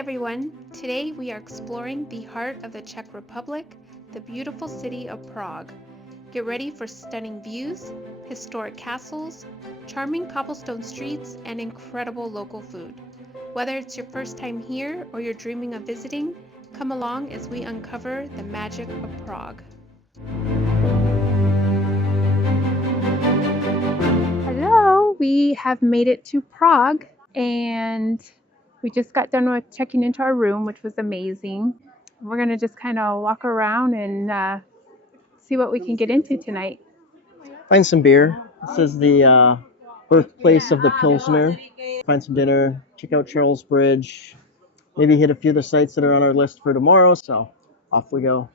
everyone! Today we are exploring the heart of the Czech Republic, the beautiful city of Prague. Get ready for stunning views, historic castles, charming cobblestone streets, and incredible local food. Whether it's your first time here or you're dreaming of visiting, come along as we uncover the magic of Prague. Hello! We have made it to Prague and we just got done with checking into our room, which was amazing. We're going to just kind of walk around and see what we can get into tonight. Find some beer. This is the birthplace of the Pilsner. Find some dinner. Check out Charles Bridge. Maybe hit a few of the sites that are on our list for tomorrow. So off we go.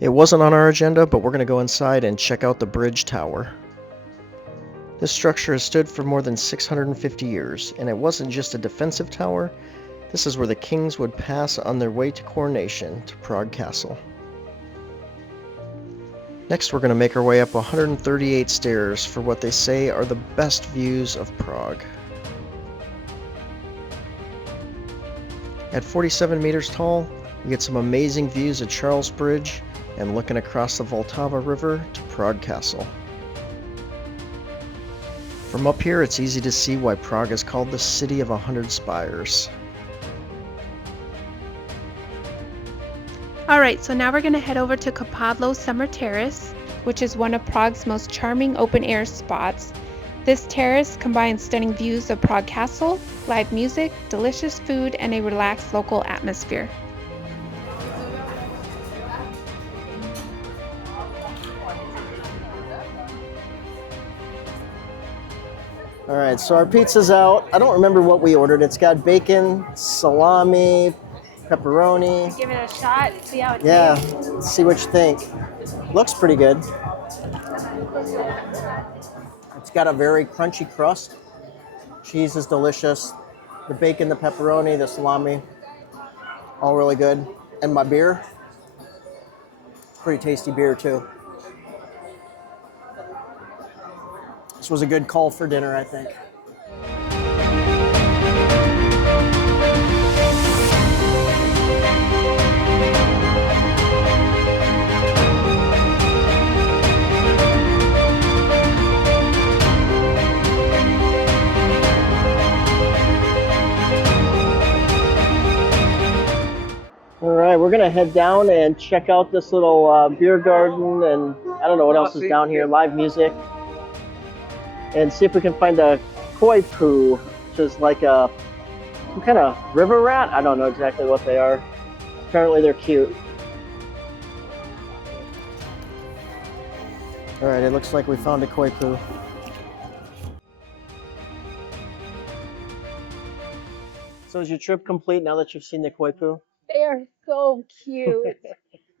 It wasn't on our agenda, but we're going to go inside and check out the bridge tower. This structure has stood for more than 650 years, and it wasn't just a defensive tower. This is where the kings would pass on their way to coronation to Prague Castle. Next, we're going to make our way up 138 stairs for what they say are the best views of Prague. At 47 meters tall, we get some amazing views of Charles Bridge and looking across the Vltava River to Prague Castle. From up here, it's easy to see why Prague is called the City of 100 Spires. Alright, so now we're going to head over to Kapadlo Summer Terrace, which is one of Prague's most charming open-air spots. This terrace combines stunning views of Prague Castle, live music, delicious food, and a relaxed local atmosphere. Alright, so our pizza's out. I don't remember what we ordered. It's got bacon, salami, pepperoni. Give it a shot, see how it tastes. Yeah, see what you think. Looks pretty good. It's got a very crunchy crust. Cheese is delicious. The bacon, the pepperoni, the salami, all really good. And my beer, pretty tasty beer too. This was a good call for dinner, I think. All right, we're gonna head down and check out this little beer garden, and I don't know what else is down here, live music. And see if we can find a koi poo, which is like some kind of river rat. I don't know exactly what they are. Apparently they're cute. All right, it looks like we found a koi poo. So is your trip complete now that you've seen the koi poo? They are so cute.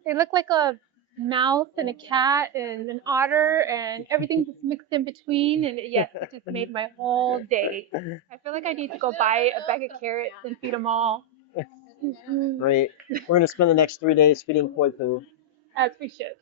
They look like a mouse and a cat and an otter and everything just mixed in between, and yes, it just made my whole day. I feel like I need to go buy a bag of carrots and feed them all. Great. We're going to spend the next 3 days feeding koi poo. As we should.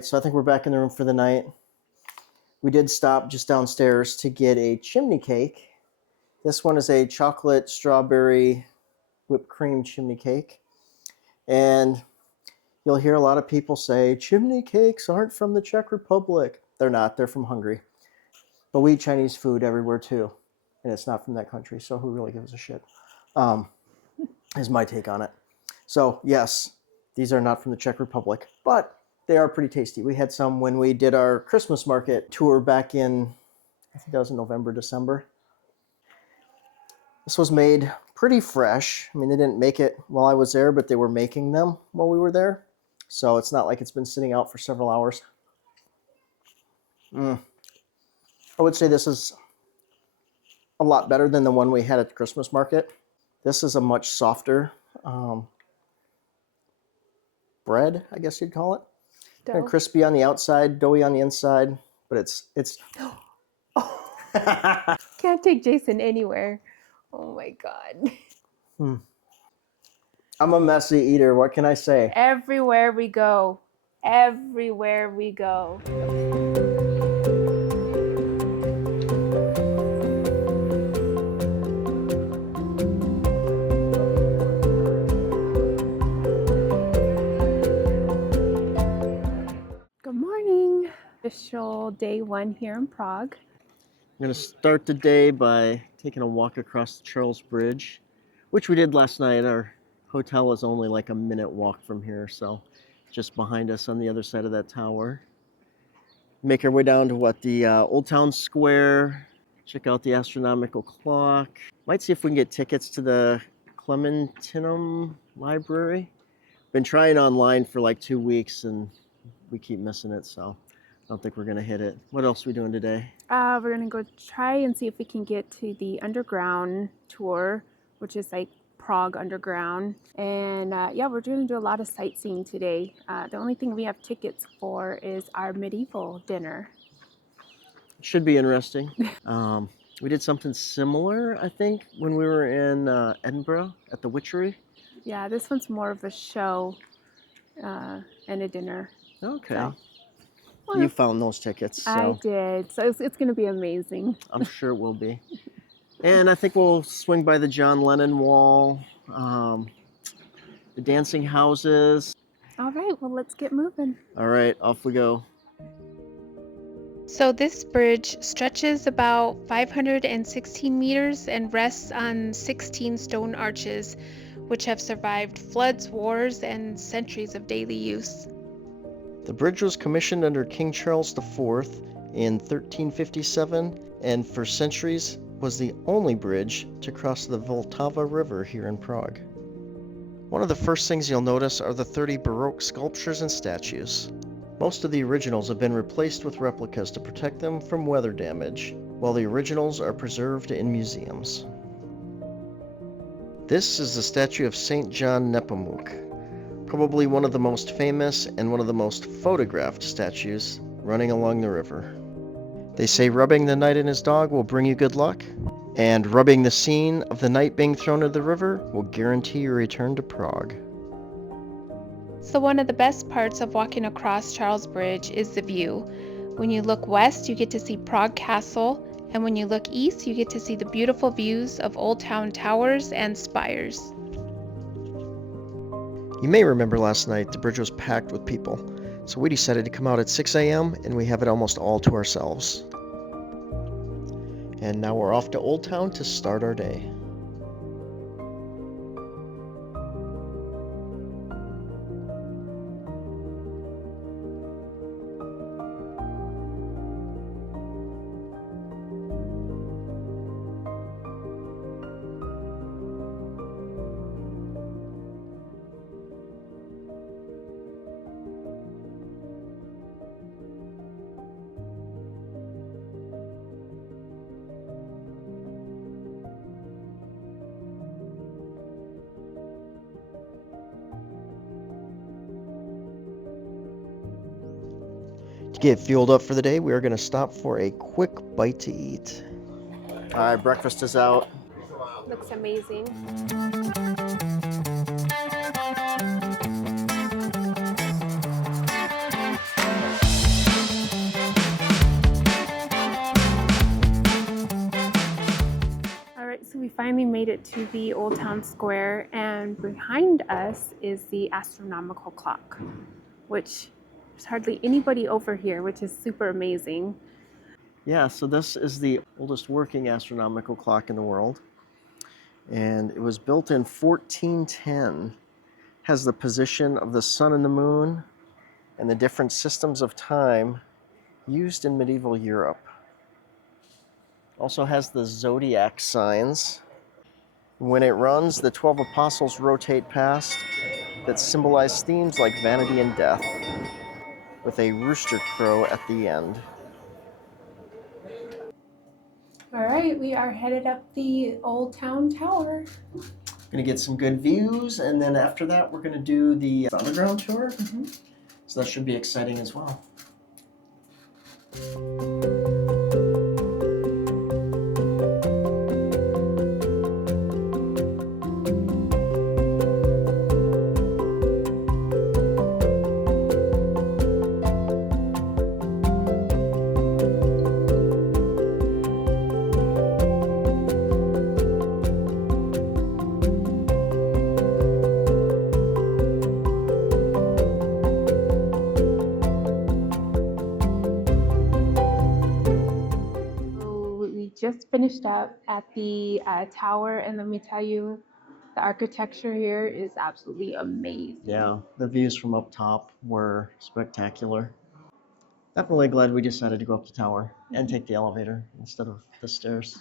right, so I think we're back in the room for the night. We did stop just downstairs to get a chimney cake. This one is a chocolate strawberry whipped cream chimney cake. And you'll hear a lot of people say, chimney cakes aren't from the Czech Republic. They're not, they're from Hungary. But we eat Chinese food everywhere too. And it's not from that country, so who really gives a shit? Is my take on it. So yes, these are not from the Czech Republic, but they are pretty tasty. We had some when we did our Christmas market tour back in, I think that was in November, December. This was made pretty fresh. I mean, they didn't make it while I was there, but they were making them while we were there. So it's not like it's been sitting out for several hours. I would say this is a lot better than the one we had at the Christmas market. This is a much softer bread, I guess you'd call it. Kind of crispy on the outside, doughy on the inside, but it's Can't take Jason anywhere. Oh my God. I'm a messy eater. What can I say? Everywhere we go. Everywhere we go. Good morning. Official day 1 here in Prague. I'm going to start the day by taking a walk across the Charles Bridge, which we did last night. Our hotel is only like a minute walk from here, so just behind us on the other side of that tower. Make our way down to the Old Town Square, check out the Astronomical Clock. Might see if we can get tickets to the Clementinum Library. Been trying online for like 2 weeks and we keep missing it, so I don't think we're going to hit it. What else are we doing today? We're going to go try and see if we can get to the underground tour, which is like Prague Underground. And yeah, we're going to do a lot of sightseeing today. The only thing we have tickets for is our medieval dinner. Should be interesting. We did something similar, I think, when we were in Edinburgh at the Witchery. Yeah, this one's more of a show and a dinner. Okay. So, you found those tickets. So. I did. So it's going to be amazing. I'm sure it will be. And I think we'll swing by the John Lennon Wall, the dancing houses. All right, well, let's get moving. All right, off we go. So this bridge stretches about 516 meters and rests on 16 stone arches, which have survived floods, wars, and centuries of daily use. The bridge was commissioned under King Charles IV in 1357, and for centuries was the only bridge to cross the Vltava River here in Prague. One of the first things you'll notice are the 30 Baroque sculptures and statues. Most of the originals have been replaced with replicas to protect them from weather damage, while the originals are preserved in museums. This is the statue of St. John Nepomuk, probably one of the most famous and one of the most photographed statues running along the river. They say rubbing the knight and his dog will bring you good luck, and rubbing the scene of the knight being thrown into the river will guarantee your return to Prague. So one of the best parts of walking across Charles Bridge is the view. When you look west, you get to see Prague Castle, and when you look east, you get to see the beautiful views of Old Town towers and spires. You may remember last night the bridge was packed with people, so we decided to come out at 6 a.m. and we have it almost all to ourselves. And now we're off to Old Town to start our day. To get fueled up for the day, we are going to stop for a quick bite to eat. All right, breakfast is out. Looks amazing. Alright, so we finally made it to the Old Town Square, and behind us is the Astronomical Clock, which there's hardly anybody over here, which is super amazing. Yeah, so this is the oldest working astronomical clock in the world. And it was built in 1410. Has the position of the sun and the moon and the different systems of time used in medieval Europe. Also has the zodiac signs. When it runs, the 12 apostles rotate past that symbolize themes like vanity and death, with a rooster crow at the end. Alright, we are headed up the Old Town Tower. Gonna get some good views, and then after that we're gonna do the underground tour. So that should be exciting as well. Just finished up at the tower, and let me tell you, the architecture here is absolutely amazing. Yeah, the views from up top were spectacular. Definitely glad we decided to go up the tower and take the elevator instead of the stairs.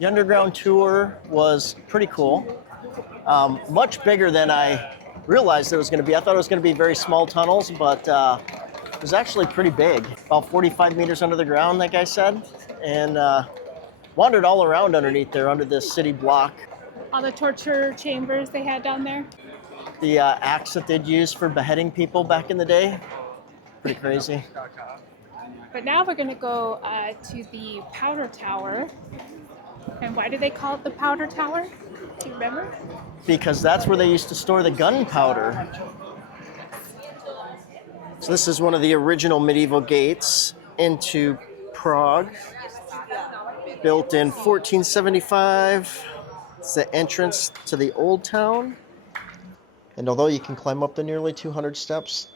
The underground tour was pretty cool. Much bigger than I realized it was going to be. I thought it was going to be very small tunnels, but it was actually pretty big. About 45 meters under the ground, that guy said, and wandered all around underneath there, under this city block. All the torture chambers they had down there. The axe that they'd use for beheading people back in the day. Pretty crazy. But now we're going to go to the Powder Tower. And why do they call it the Powder Tower? Do you remember? Because that's where they used to store the gunpowder. So this is one of the original medieval gates into Prague, built in 1475. It's the entrance to the Old Town. And although you can climb up the nearly 200 steps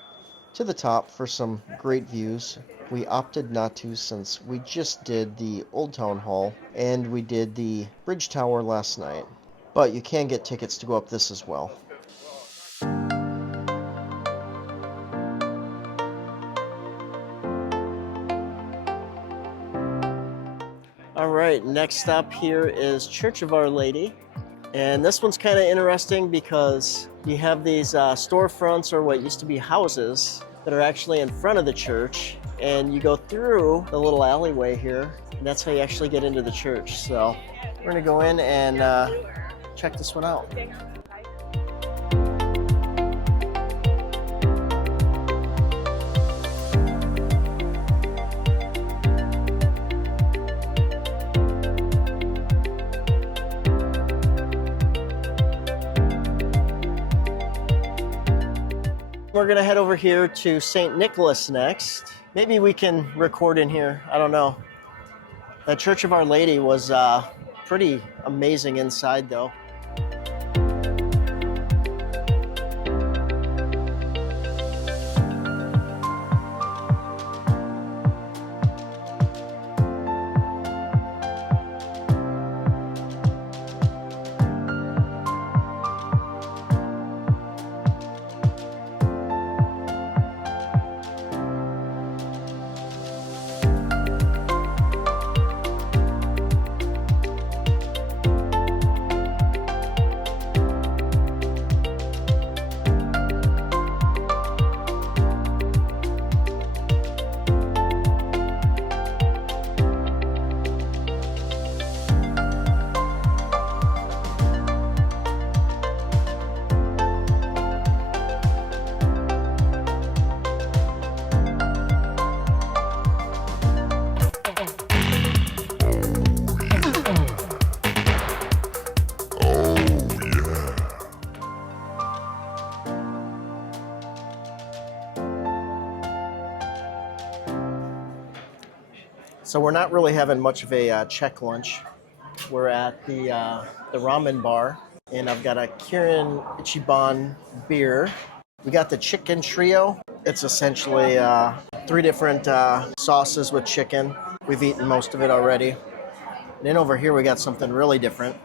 to the top for some great views, we opted not to, since we just did the Old Town Hall and we did the Bridge Tower last night. But you can get tickets to go up this as well. All right, next up here is Church of Our Lady. And this one's kind of interesting because you have these storefronts, or what used to be houses, that are actually in front of the church. And you go through the little alleyway here, and that's how you actually get into the church. So we're gonna go in and check this one out. We're gonna head over here to St. Nicholas next. Maybe we can record in here, I don't know. The Church of Our Lady was pretty amazing inside though. So we're not really having much of a Czech lunch. We're at the ramen bar, and I've got a Kirin Ichiban beer. We got the chicken trio. It's essentially 3 different sauces with chicken. We've eaten most of it already. And then over here we got something really different.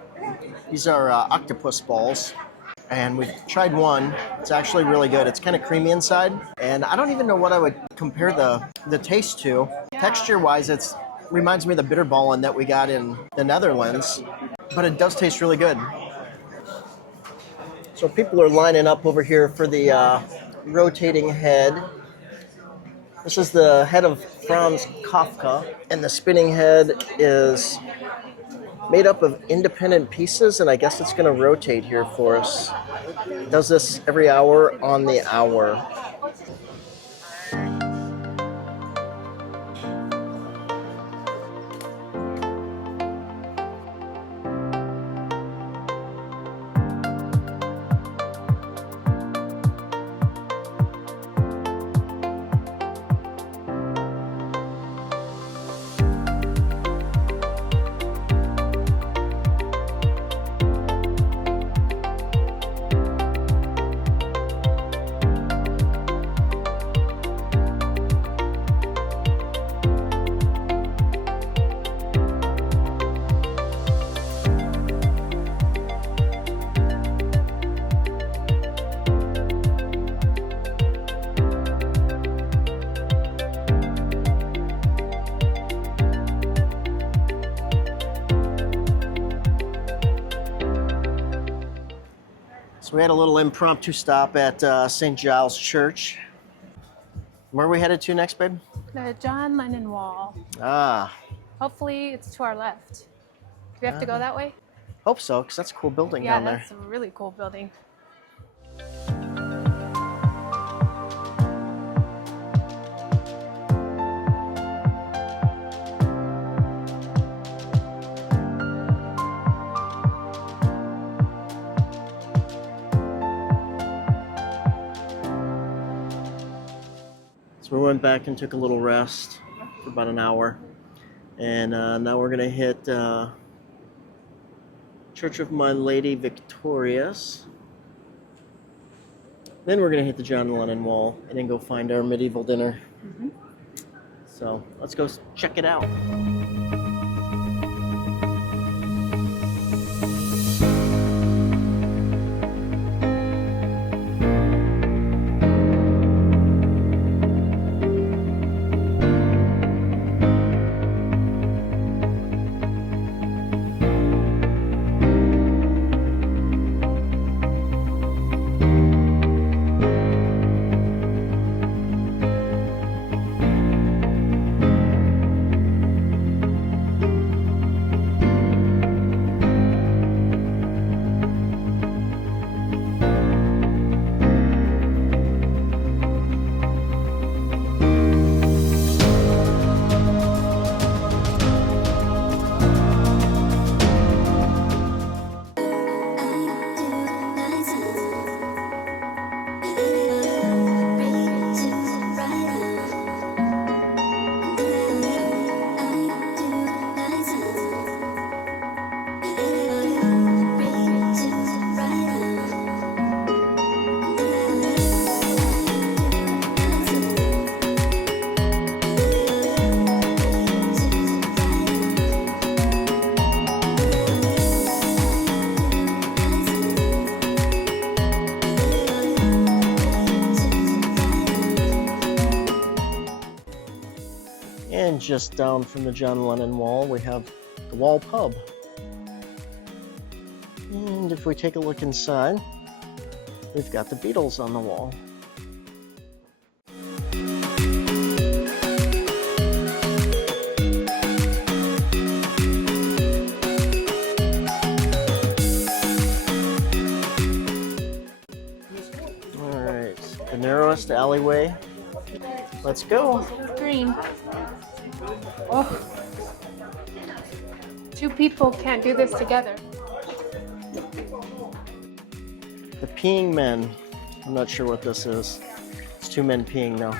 These are octopus balls, and we've tried one. It's actually really good. It's kind of creamy inside, and I don't even know what I would compare the taste to. Texture-wise, it reminds me of the bitter ballin that we got in the Netherlands, but it does taste really good. So people are lining up over here for the rotating head. This is the head of Franz Kafka, and the spinning head is made up of independent pieces, and I guess it's going to rotate here for us. It does this every hour on the hour. So we had a little impromptu stop at St. Giles Church. Where are we headed to next, babe? The John Lennon Wall. Ah. Hopefully it's to our left. Do we have to go that way? Hope so, because that's a cool building down there. Yeah, that's a really cool building. So we went back and took a little rest for about an hour. And now we're going to hit Church of My Lady Victorious. Then we're going to hit the John Lennon Wall and then go find our medieval dinner. Mm-hmm. So let's go check it out. And just down from the John Lennon wall, we have the Wall Pub. And if we take a look inside, we've got the Beatles on the wall. All right, the narrowest alleyway. Let's go. Green. Oh. Two people can't do this together. The Peeing Men. I'm not sure what this is. It's two men peeing now.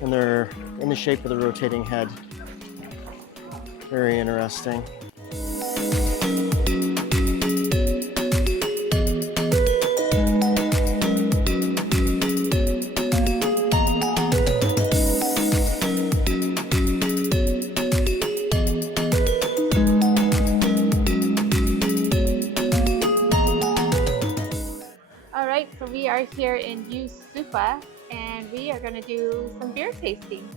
And they're in the shape of the rotating head. Very interesting. So we are here in Supa and we are going to do some beer tasting.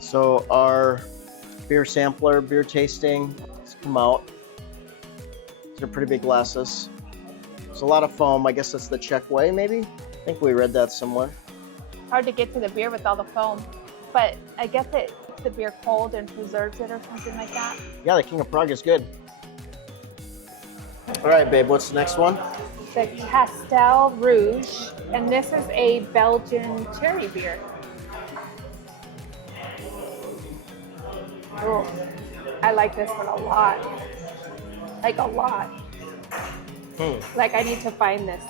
So our beer sampler, beer tasting, has come out. These are pretty big glasses. There's a lot of foam. I guess that's the Czech way, maybe? I think we read that somewhere. Hard to get to the beer with all the foam, but I guess it keeps the beer cold and preserves it or something like that. Yeah, the King of Prague is good. All right, babe, what's the next one? The Castel Rouge, and this is a Belgian cherry beer. Oh, I like this one a lot. Like a lot. Like I need to find this.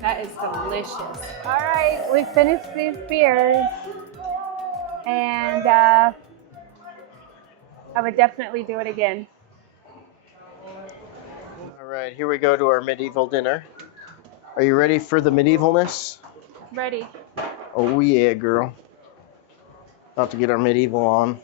That is delicious. All right, we finished these beers, and I would definitely do it again. All right, here we go to our medieval dinner. Are you ready for the medievalness? Ready. Oh yeah, girl. About to get our medieval on.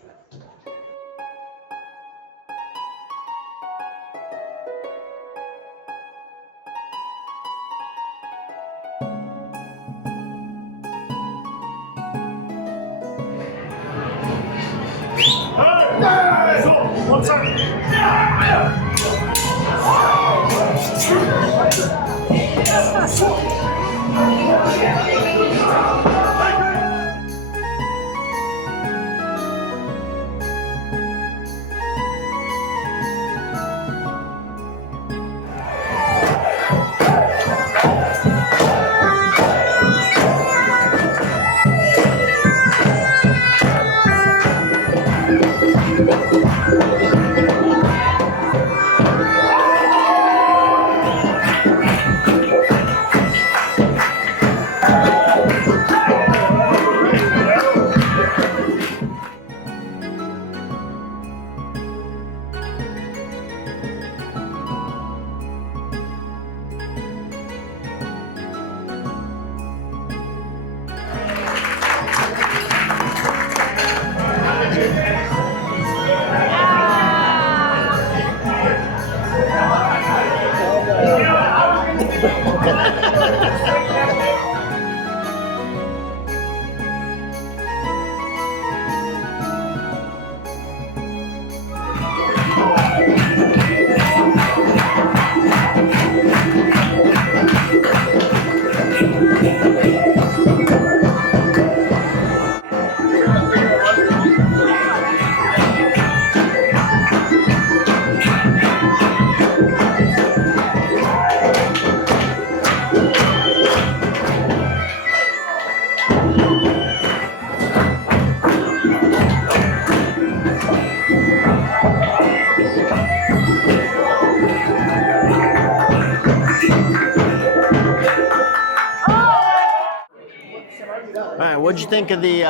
What'd you think of the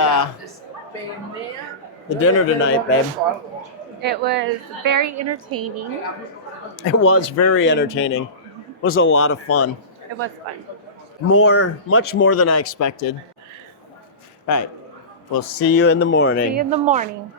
dinner tonight, babe? It was very entertaining. It was very entertaining. It was a lot of fun. It was fun. Much more than I expected. All right, we'll see you in the morning. See you in the morning.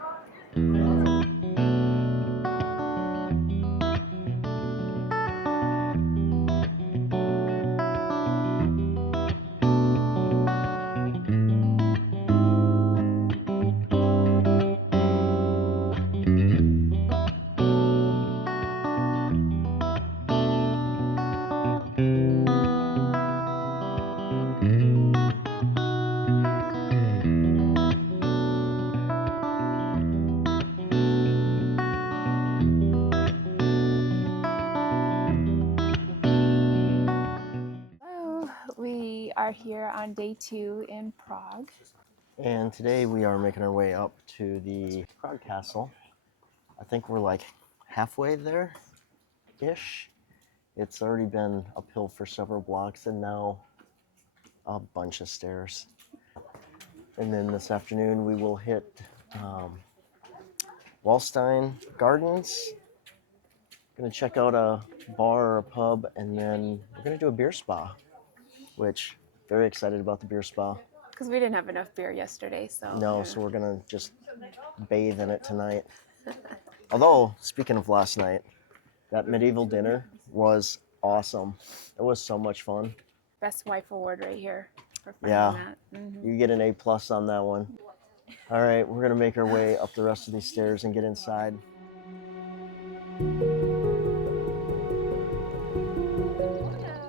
Hello, we are here on day 2 in Prague. And today we are making our way up to the Prague Castle. I think we're like halfway there-ish. It's already been uphill for several blocks and now a bunch of stairs. And then this afternoon we will hit Wallstein Gardens. Gonna check out a bar or a pub, and then we're gonna do a beer spa, which very excited about the beer spa. Because we didn't have enough beer yesterday, so. No, yeah. so we're gonna just bathe in it tonight. Although, speaking of last night, that medieval dinner was awesome. It was so much fun. Best wife award right here for finding Yeah. that. Mm-hmm. You get an A+ on that one. All right, we're gonna make our way up the rest of these stairs and get inside.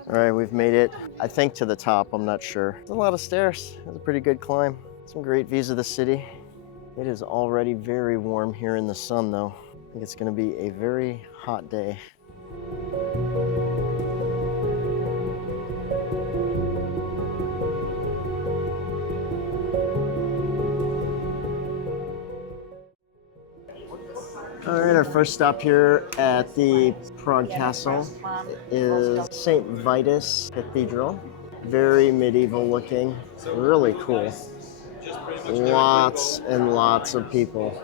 All right, we've made it, I think, to the top. I'm not sure. It's a lot of stairs. It's a pretty good climb. Some great views of the city. It is already very warm here in the sun, though. I think it's gonna be a very hot day. All right, our first stop here at the Prague Castle is St. Vitus Cathedral. Very medieval looking, really cool. Lots and lots of people.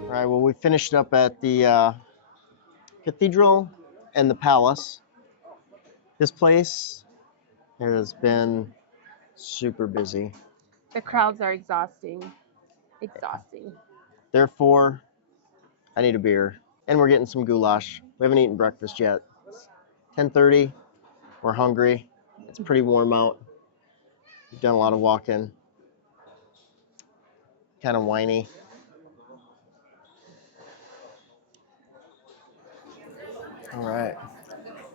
All right, well, we finished up at the cathedral and the palace. This place has been super busy. The crowds are exhausting. Exhausting. Therefore, I need a beer. And we're getting some goulash. We haven't eaten breakfast yet. 10:30. We're hungry. It's pretty warm out. We've done a lot of walking. Kind of whiny. All right.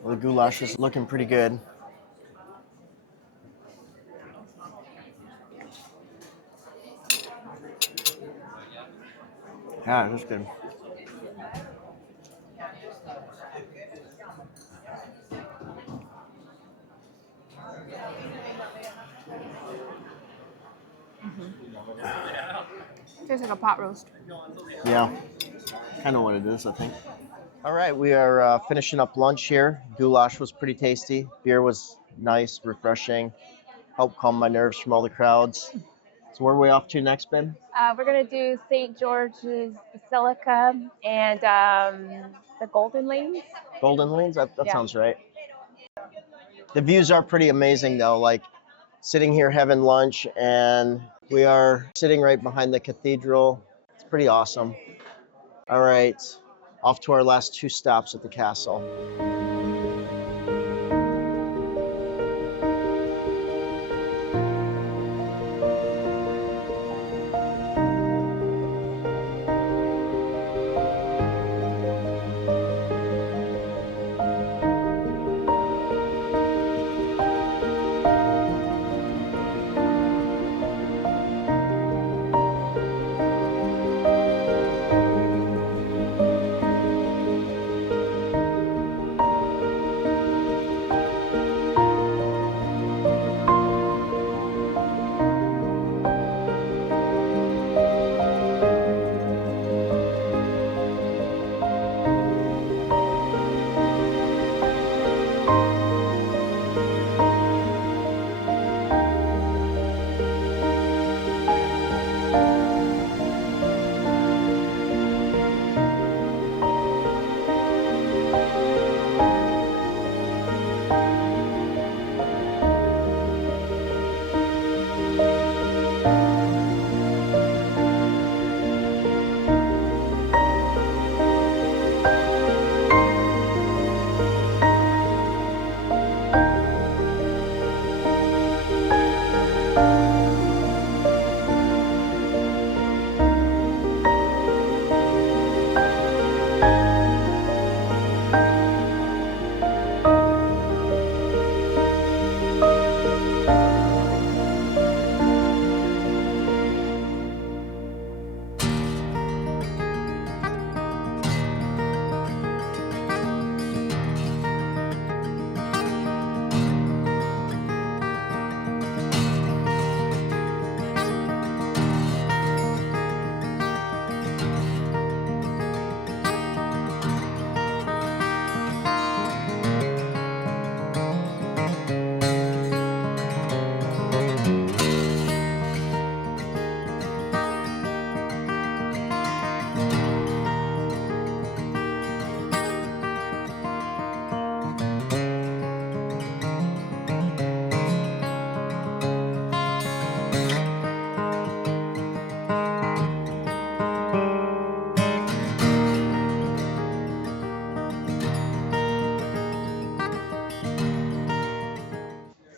Well, the goulash is looking pretty good. Yeah, that's good. Tastes like a pot roast. Yeah, kind of what it is, I think. All right, we are finishing up lunch here. Goulash was pretty tasty. Beer was nice, refreshing. Helped calm my nerves from all the crowds. So where are we off to next, babe? We're gonna do St. George's Basilica and the Golden Lanes. Golden Lanes? That Yeah. sounds right. The views are pretty amazing, though. Like sitting here having lunch, and we are sitting right behind the cathedral. It's pretty awesome. All right, off to our last 2 stops at the castle.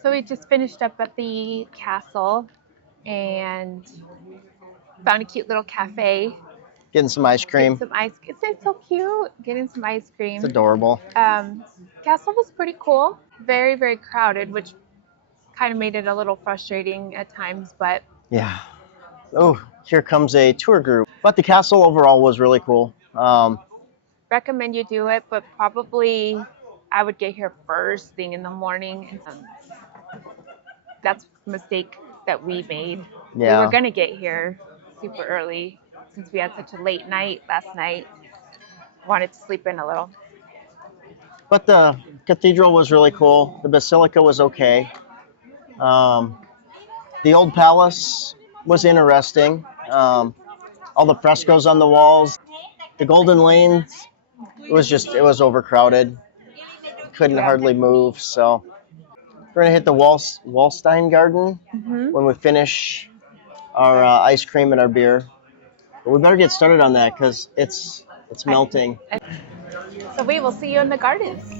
So we just finished up at the castle and found a cute little cafe. Getting some ice cream. Getting some ice. It's so cute. Getting some ice cream. It's adorable. Castle was pretty cool. Very, very crowded, which kind of made it a little frustrating at times, but Yeah. Oh, here comes a tour group. But the castle overall was really cool. recommend you do it, but probably I would get here first thing in the morning. That's a mistake that we made. Yeah. We were gonna get here super early since we had such a late night last night. Wanted to sleep in a little. But the cathedral was really cool. The basilica was okay. The old palace was interesting. All the frescoes on the walls. The Golden Lanes, it was overcrowded. Couldn't hardly move. So we're gonna hit the Wallstein Garden when we finish our ice cream and our beer. But we better get started on that because it's melting. So we will see you in the gardens.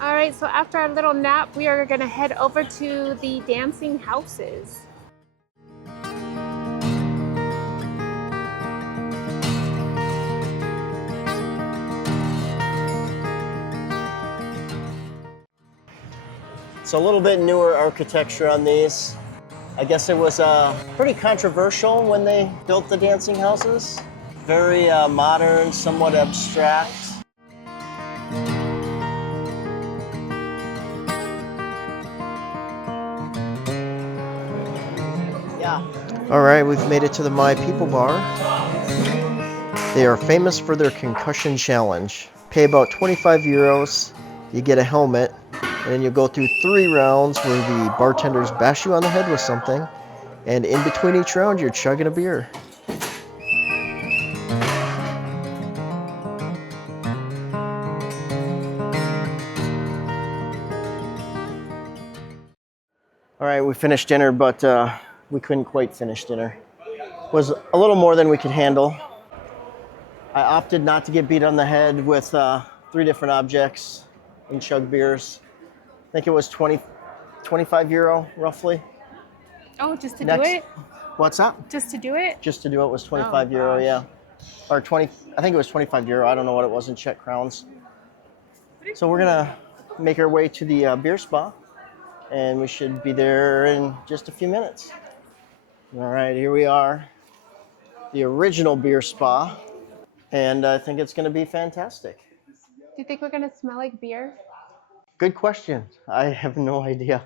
All right, so after our little nap, we are gonna head over to the dancing houses. It's a little bit newer architecture on these. I guess it was pretty controversial when they built the dancing houses. Very modern, somewhat abstract. Yeah. All right, we've made it to the My People Bar. They are famous for their concussion challenge. Pay about 25 euros, you get a helmet, and then you go through 3 rounds where the bartenders bash you on the head with something, and in between each round, you're chugging a beer. All right, we finished dinner, but we couldn't quite finish dinner. It was a little more than we could handle. I opted not to get beat on the head with 3 different objects and chug beers. I think it was 25 euro, roughly. Oh, just to Next. do it? What's that? Just to do it? Just to do it was 25 euro, gosh. yeah. Or 20, I think it was 25 euro. I don't know what it was in Czech crowns. So we're gonna make our way to the beer spa, and we should be there in just a few minutes. All right, here we are, the original beer spa, and I think it's gonna be fantastic. Do you think we're gonna smell like beer? Good question. I have no idea.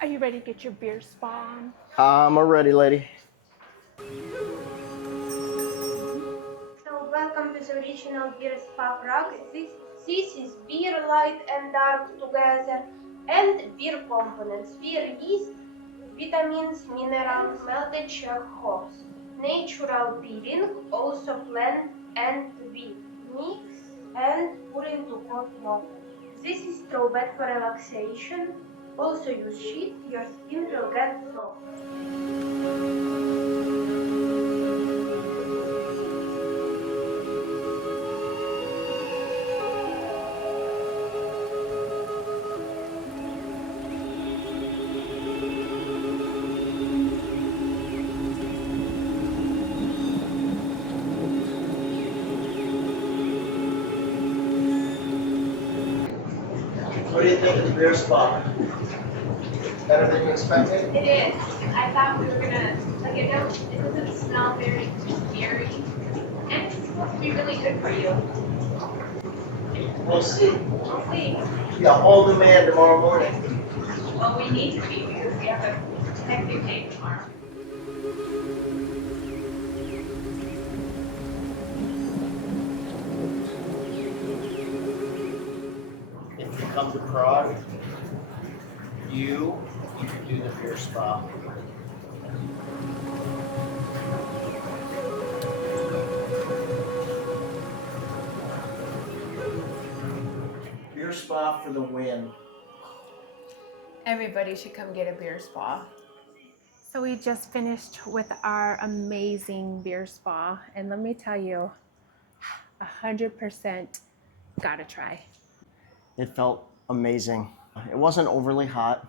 Are you ready to get your beer spa on? I'm ready, lady. So is original Beer Spa Prague. This is beer light and dark together, and beer components: beer yeast, vitamins, minerals, melted Czech hops, natural peeling, also plant and wheat. Mix and pour into hot water. This is straw bed for relaxation. Also use sheets, your skin will get soft. What do you think of the beer spa? Better than you expected? It is. I thought we were gonna like it doesn't smell very beery, and it's supposed to be really good for you. We'll see. We'll see. Be a whole new man tomorrow morning. Well, we need to be because we have a hectic day tomorrow. If you come to Prague, you need to do the beer spa. Beer spa for the win. Everybody should come get a beer spa. So we just finished with our amazing beer spa, and let me tell you, 100% gotta try. It felt amazing. It wasn't overly hot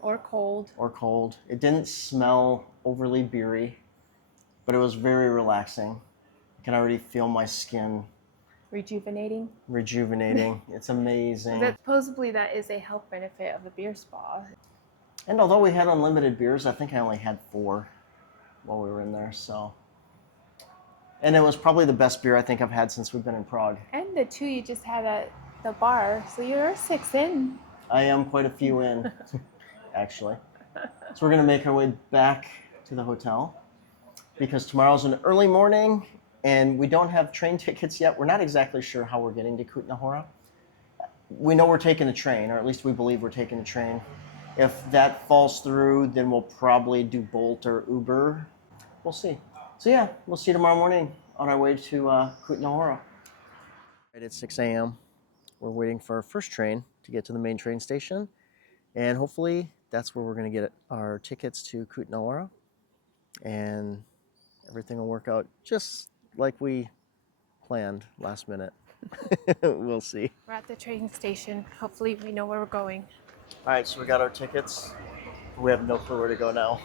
Or cold. or cold. It didn't smell overly beery, but it was very relaxing. I can already feel my skin Rejuvenating. rejuvenating. It's amazing. Supposedly that is a health benefit of the beer spa. And although we had unlimited beers, I think I only had 4 while we were in there. So, and it was probably the best beer I think I've had since we've been in Prague. And the 2 you just had at the bar, so you're 6 in. I am quite a few in, actually. So we're gonna make our way back to the hotel because tomorrow's an early morning and we don't have train tickets yet. We're not exactly sure how we're getting to Kutna Hora. We know we're taking a train, or at least we believe we're taking a train. If that falls through, then we'll probably do Bolt or Uber. We'll see. So yeah, we'll see you tomorrow morning on our way to Kutna Hora. Right at 6 a.m. We're waiting for our first train to get to the main train station. And hopefully that's where we're going to get our tickets to Kutna Hora. And everything will work out just like we planned last minute. We'll see. We're at the train station. Hopefully we know where we're going. All right, so we got our tickets. We have no clue where to go now.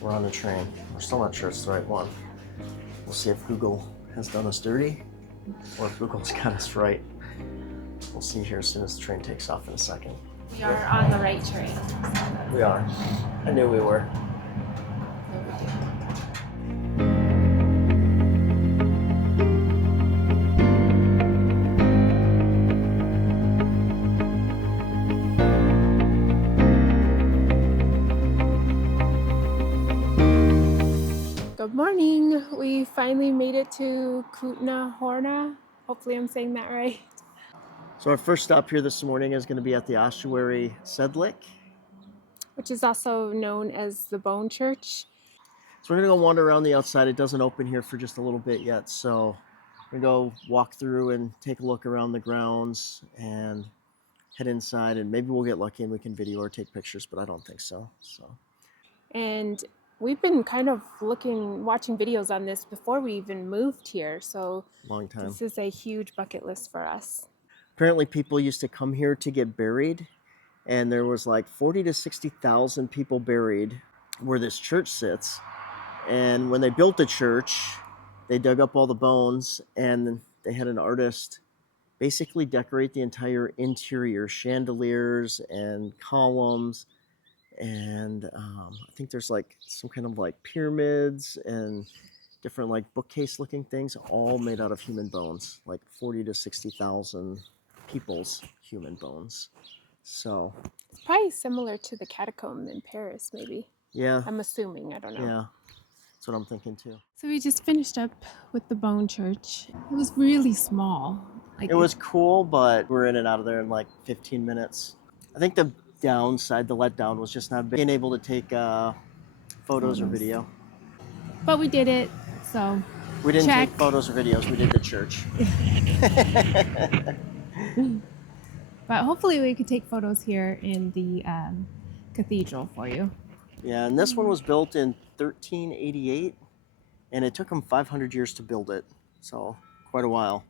We're on the train. We're still not sure it's the right one. We'll see if Google has done us dirty or if Google's got us right. We'll see here as soon as the train takes off in a second. We are on the right train. We are. I knew we were. No big deal. Good morning. We finally made it to Kutna Hora. Hopefully I'm saying that right. So our first stop here this morning is going to be at the ossuary Sedlik. Which is also known as the Bone Church. So we're going to go wander around the outside. It doesn't open here for just a little bit yet. So we're going to go walk through and take a look around the grounds and head inside. And maybe we'll get lucky and we can video or take pictures, but I don't think so. And we've been kind of watching videos on this before we even moved here. So Long time. this is a huge bucket list for us. Apparently people used to come here to get buried. And there was like 40 to 60,000 people buried where this church sits. And when they built the church, they dug up all the bones and they had an artist basically decorate the entire interior, chandeliers and columns. And I think there's like some kind of like pyramids and different like bookcase looking things, all made out of human bones, like 40 to 60,000 people's human bones. So It's probably similar to the catacomb in Paris, maybe. yeah, I'm assuming. I don't know. yeah, that's what I'm thinking too. So we just finished up with the Bone Church. It was really small. It was cool, but we're in and out of there in like 15 minutes. I think the downside, the letdown, was just not being able to take photos or video. But we did it, so We didn't check. take photos or videos. We did the church. But hopefully we could take photos here in the cathedral for you. Yeah, and this one was built in 1388, and it took them 500 years to build it, so quite a while.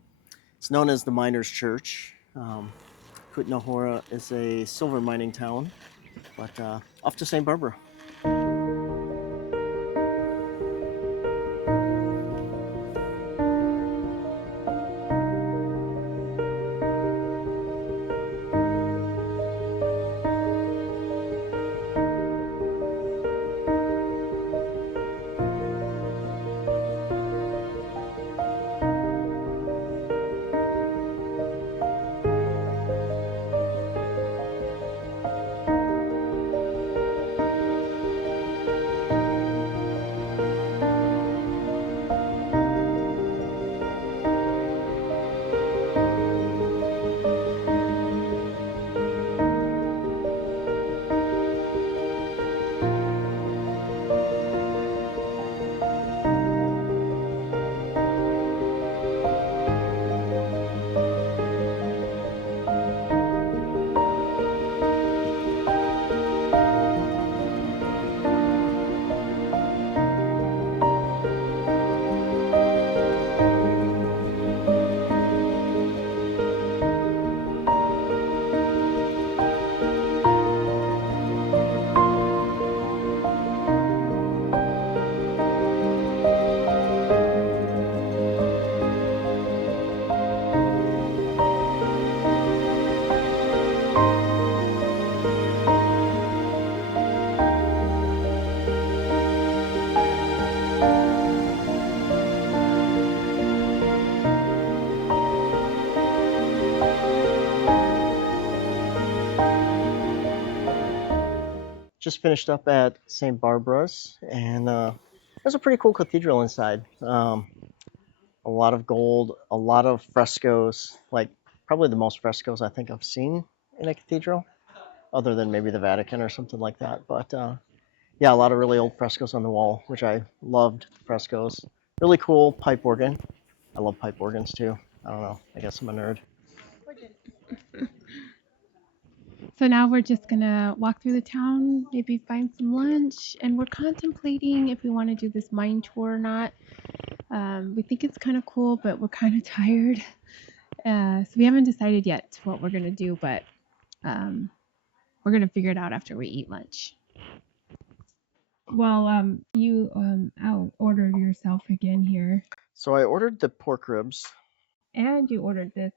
It's known as the Miners' Church. Kutna, Hora is a silver mining town, but off to St. Barbara. Just finished up at St. Barbara's, and there's a pretty cool cathedral inside. A lot of gold, a lot of frescoes, like probably the most frescoes I think I've seen in a cathedral, other than maybe the Vatican or something like that. But yeah, a lot of really old frescoes on the wall, which I loved. Frescoes. Really cool pipe organ. I love pipe organs too. I don't know. I guess I'm a nerd. So now we're just gonna walk through the town, maybe find some lunch, and we're contemplating if we want to do this mine tour or not. We think it's kind of cool, but we're kind of tired. So we haven't decided yet what we're gonna do, but we're gonna figure it out after we eat lunch. Well, you ordered yourself again here, So I ordered the pork ribs, and you ordered this,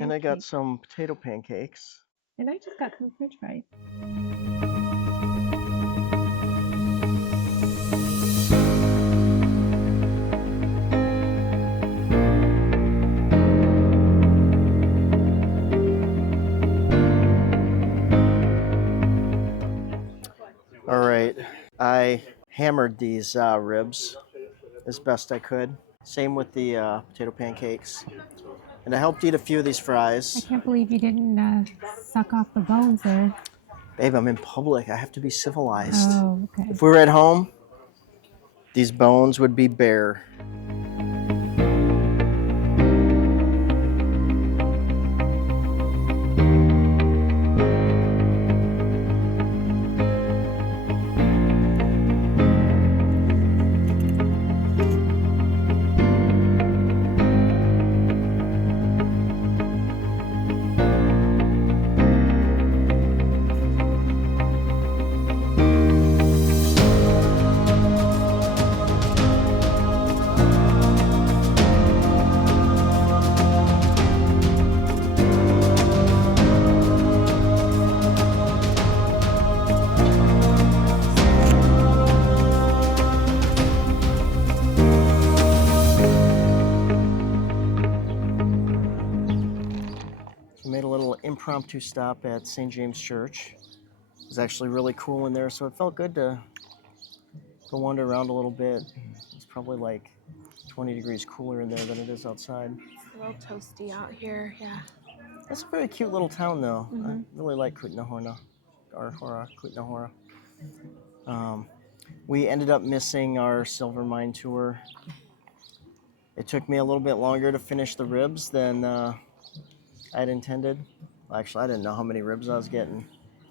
and I got some potato pancakes. and I just got some French fries. All right, I hammered these ribs as best I could. Same with the potato pancakes. And I helped eat a few of these I fries. can't believe you didn't suck off the bones there. Babe, I'm in public. I have to be civilized. Oh, okay. If we were at home, these bones would be bare. impromptu stop at St. James Church. It was actually really cool in there, so it felt good to go wander around a little bit. It's probably like 20 degrees cooler in there than it is outside. A little toasty out here, yeah. It's a very cute little town, though. I Mm-hmm. really like Kutna Hora, or Hora, Kutna Hora. We ended up missing our silver mine tour. It took me a little bit longer to finish the ribs than I'd intended. Actually, I didn't know how many ribs I was getting.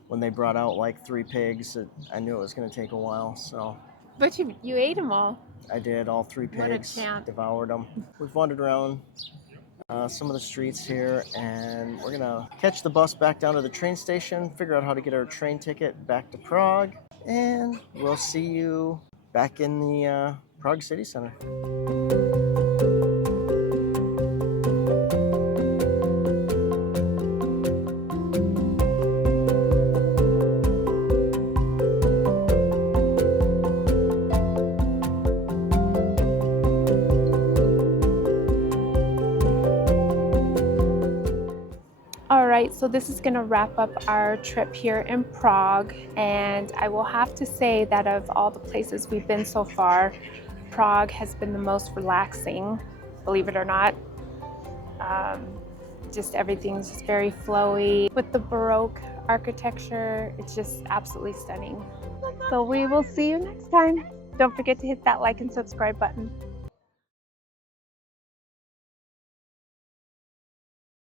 When they brought out like 3 pigs, I knew it was going to take a while, so But you ate them all. I did all 3 What a pigs, champ. devoured them. We've wandered around some of the streets here, and we're going to catch the bus back down to the train station, figure out how to get our train ticket back to Prague, and we'll see you back in the Prague City Center. All right, so this is gonna wrap up our trip here in Prague, and I will have to say that of all the places we've been so far, Prague has been the most relaxing, believe it or not. Just everything's just very flowy. With the Baroque architecture, it's just absolutely stunning. So we will see you next time. Don't forget to hit that like and subscribe button.